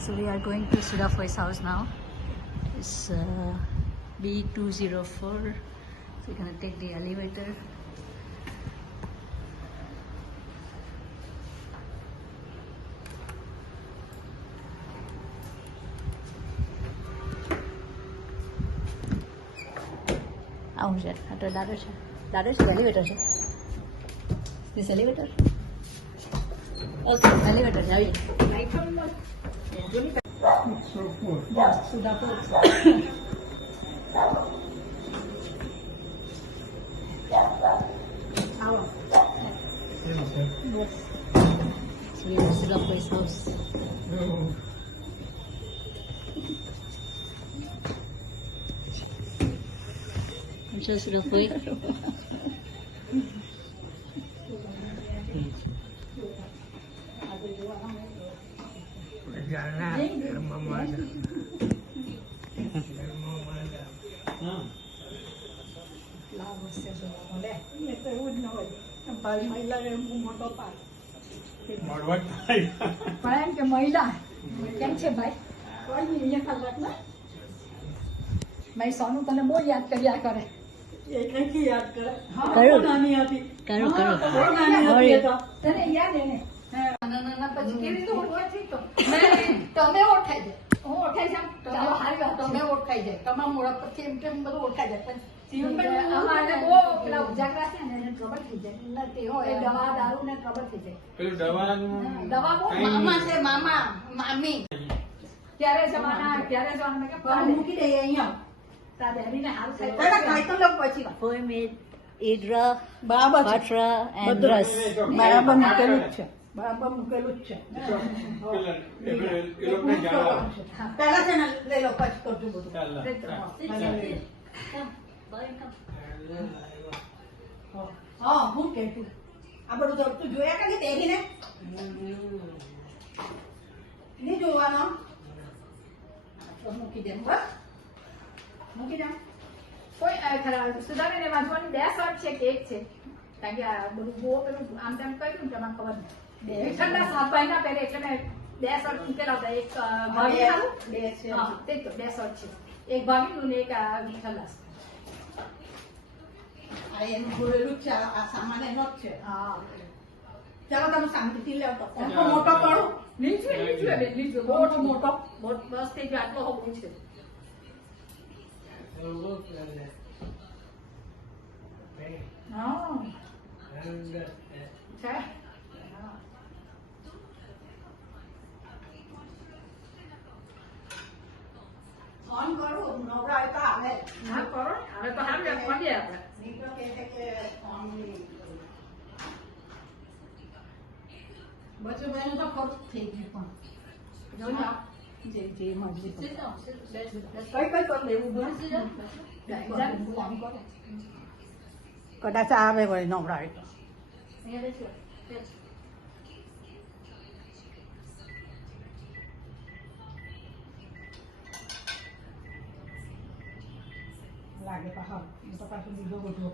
So we are going to Surafoy's house now. It's B204. So we're gonna take the elevator. આવું છે આ તો દાદર છે elevator છે this elevator okay elevator છે આવી yeah Sudapur આવો yes so we are Surafoy's house I'm just Surafoy. ભાઈ સોનું તને બહુ યાદ કર્યા કરે યાદ કરે નાની હતી કરો તને યાદ એને પછી કેવી રીતે ઓળખાય તો તમે ઓળખાઈ જાય હું ઓળખાઈ જાઉં ચાલો હારી વાત તમે ઓળખાઈ જાય તમારા મોડા પછી એમ તેમ બધું ઓળખાઈ જાય પણ અમારે બહુ પેલા ઉજાગરા છે ને એને ખબર થઈ જાય તે હોય દવા દારૂ ને ખબર થઈ જાય પેલું દવા બહુ મામા છે મામા મામી ત્યારે જમાના મેં કે મૂકી દઈએ અહીંયા Foy made Idra, Batra and Ras. બરાબર મૂકેલું જ છે પેલા છે ને લઈ લો પછી કરજો બધું હા હું કહેતું આ બધું તું જોયા કે દેખીને નહીં જોવાનો મૂકી દે બસ મૂકી દે કોઈ સુધારીને વાંચવાની 2 શર્ટ છે કે એક છે કારણ કે આ બધું બહુ પેલું આમ તેમ કર્યું ને તમારે ખબર નહીં ઠંડા 7 મહિના પહેલે એટલે મેં 2 શર્ટ મૂકેલા હતા એક ભાગી તે તો 2 શર્ટ છે એક ભાગીનું ને એક ઠંડા એનું જોયેલું જ છે આ સામાન એનો જ છે હા ચાલો તમે શાંતિથી લેવ તો મોટો કરો લીજો બહુ મોટો બસ થઈ ગયો આટલો હોવું છે ફોન કરો નવરા તો આવે ના કરો હવે તો હાલ મળીએ આપણે નીકળો કે ફોન બચ્ચો બહેનો તો ખર્ચ થઈ ગયું પણ જે મરજી કઈ કર લેવું ફોન કરો કદાચ આવે વળી નવરાય તો લાગે પાછા તો પાછું બીજો બધો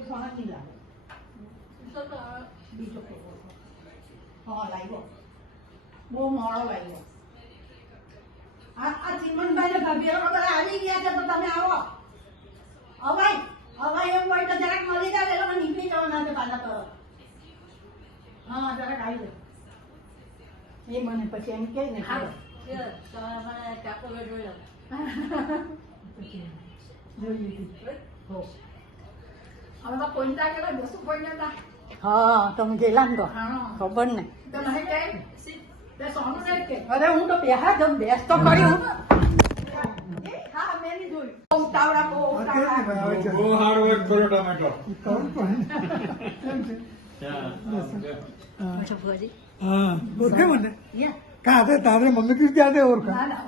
ઘણા નહીં લાગે બીજો હા લાગ્યો બહુ મોડો લાગ્યો આ ચીમનભાઈ ને ભાભીઓ બધા આવી ગયા છે તો તમે આવો હવાઈ એમ હોય તો જરાક મળી જાય એ લોકો નીકળી જવાના છે પાછા તરફ હા જરાક આવી જાય એ મને પછી એમ કે ને હવે તો પોઈન્ટા કેવા બસુ પોઈન્ટા હા તમે ગયેલા ને તો ખબર ને અરે હું તો બેહા જમ બેસ તો કર્યું હા મેં નહીં જોયું ઉતાવળા બહુ હાર્ડ વર્ક કરો ટમેટો Mucho fuerte. હા બોલ કે મને કાં છે તારે મમ્મી કીધું ક્યાં છે ઓળખા ના ના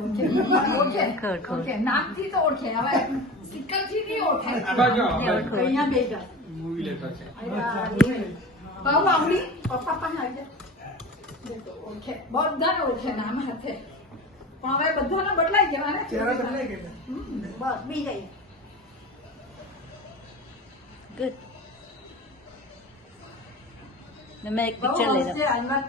ઓળખે ઓળખે નામથી તો ઓળખે હવે સિક્કલથી નહીં ઓળખે અહીંયા બે જા મૂવી લેતા છે બાબુ આવડી પપ્પા પાસે આવી જાય ઓળખે બધાને ઓળખે નામ હાથે પણ હવે બધાને બદલાઈ ગયા ને ચહેરા બદલાઈ ગયા બસ બી જાય ગુડ મેં એક પિક્ચર લઈ બહુ હસશે, આની વાત